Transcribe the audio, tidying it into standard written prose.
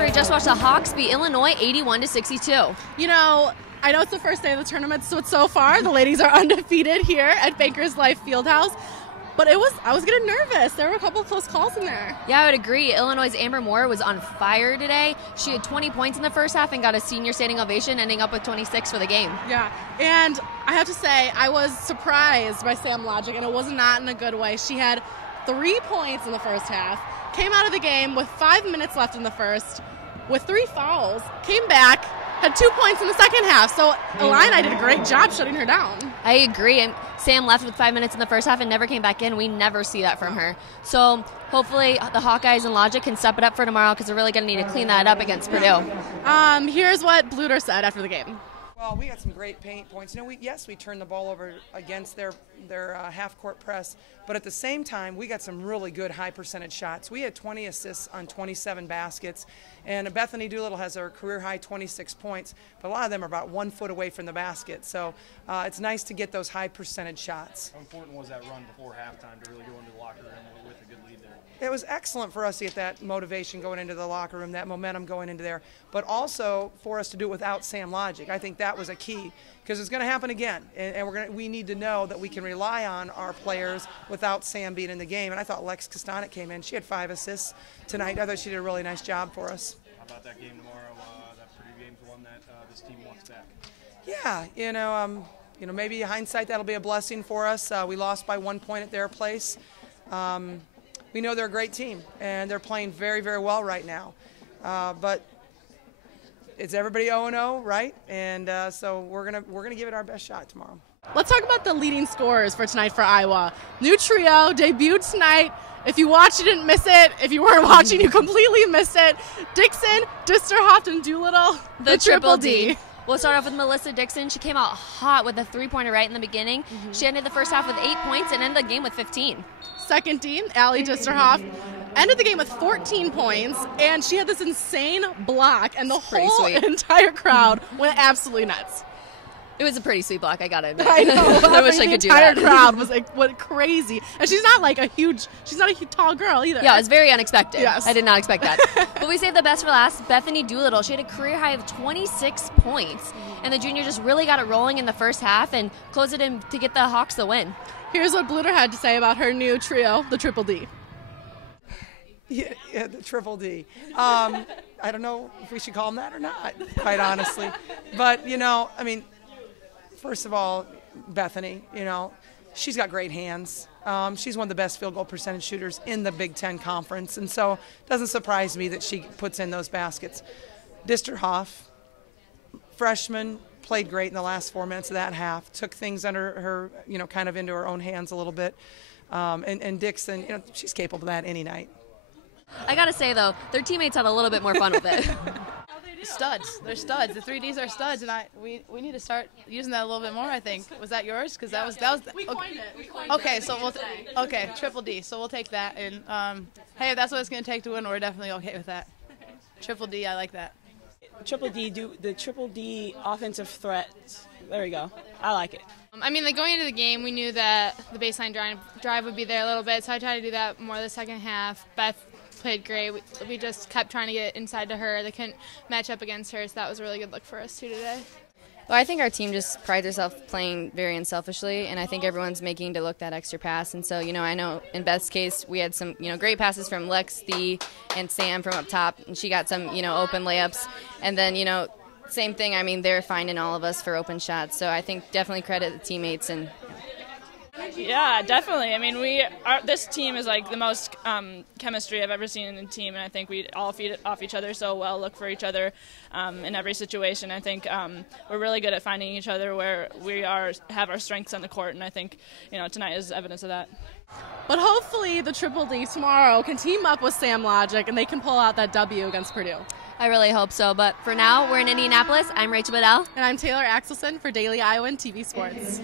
where we just watched the Hawks beat Illinois 81-62. You know, I know it's the first day of the tournament, so far the ladies are undefeated here at Bankers Life Fieldhouse. But I was getting nervous. There were a couple of close calls in there. Yeah, I would agree. Illinois' Amber Moore was on fire today. She had 20 points in the first half and got a senior standing ovation, ending up with 26 for the game. Yeah, and I have to say, I was surprised by Sam Logic, and it was not in a good way. She had 3 points in the first half, came out of the game with 5 minutes left in the first, with 3 fouls, came back, had 2 points in the second half. So Illini did a great job shutting her down. I agree. And Sam left with 5 minutes in the first half and never came back in. We never see that from her. So hopefully the Hawkeyes and Logic can step it up for tomorrow, because they're really going to need to clean that up against Purdue. Here's what Bluter said after the game. Well, we got some great paint points. You know, we turned the ball over against their half-court press, but at the same time, we got some really good high-percentage shots. We had 20 assists on 27 baskets, and Bethany Doolittle has her career-high 26 points, but a lot of them are about 1 foot away from the basket. So it's nice to get those high-percentage shots. How important was that run before halftime to really go into the locker room with a good lead there? It was excellent for us to get that motivation going into the locker room, that momentum going into there, but also for us to do it without Sam Logic. I think that was a key, because it's going to happen again, and we need to know that we can rely on our players without Sam being in the game. And I thought Lex Kostanek came in. She had 5 assists tonight. I thought she did a really nice job for us. How about that game tomorrow? That Purdue game's one that this team wants back. Yeah, you know, maybe hindsight, that'll be a blessing for us. We lost by 1 point at their place. We know they're a great team, and they're playing very, very well right now. But it's everybody 0-0, right? And so we're gonna give it our best shot tomorrow. Let's talk about the leading scorers for tonight for Iowa. New trio debuted tonight. If you watched, you didn't miss it. If you weren't watching, you completely missed it. Dixon, Disterhoff, and Doolittle, the triple D. We'll start off with Melissa Dixon. She came out hot with a 3-pointer right in the beginning. She ended the first half with 8 points and ended the game with 15. Second team, Allie Disterhoff, ended the game with 14 points, and she had this insane block, and the whole entire crowd went absolutely nuts. It was a pretty sweet block, I gotta admit. I know. I wish I could do that. The entire crowd was like, went crazy. And she's not like she's not a tall girl either. Yeah, it was very unexpected. Yes. I did not expect that. But we saved the best for last. Bethany Doolittle, she had a career high of 26 points. And the junior just really got it rolling in the first half and closed it in to get the Hawks the win. Here's what Bluter had to say about her new trio, the Triple D. Yeah, the triple D. I don't know if we should call them that or not, quite honestly. But, I mean, first of all, Bethany, she's got great hands. She's one of the best field goal percentage shooters in the Big Ten Conference, and so it doesn't surprise me that she puts in those baskets. Disterhoff, freshman, played great in the last 4 minutes of that half, took things under her, kind of into her own hands a little bit. And Dixon, she's capable of that any night. I gotta say, though, their teammates had a little bit more fun with it. Studs. They're studs. The 3Ds are studs, and we need to start using that a little bit more, I think. Was that yours? Because that was we coined it. We coined okay, it. so triple D. So we'll take that, and hey, if that's what it's going to take to win, we're definitely okay with that. Triple D, I like that. Triple D, the triple D offensive threat. There we go. I like it. I mean, going into the game, we knew that the baseline drive would be there a little bit, so I tried to do that more the second half. Beth played great. We just kept trying to get inside to her. They couldn't match up against her, so that was a really good look for us too today. Well, I think our team just prides herself playing very unselfishly, and I think everyone's making to look that extra pass. And so, I know in Beth's case, we had some, great passes from Lex, and Sam from up top, and she got some, open layups. And then, same thing. I mean, they're finding all of us for open shots. So I think definitely credit the teammates. And yeah, definitely. I mean, this team is like the most chemistry I've ever seen in a team, and I think we all feed off each other so well, look for each other in every situation. I think we're really good at finding each other where we have our strengths on the court, and I think tonight is evidence of that. But hopefully the Triple D tomorrow can team up with Sam Logic, and they can pull out that W against Purdue. I really hope so. But for now, we're in Indianapolis. I'm Rachael Bedell. And I'm Taylor Axelson for Daily Iowan TV Sports.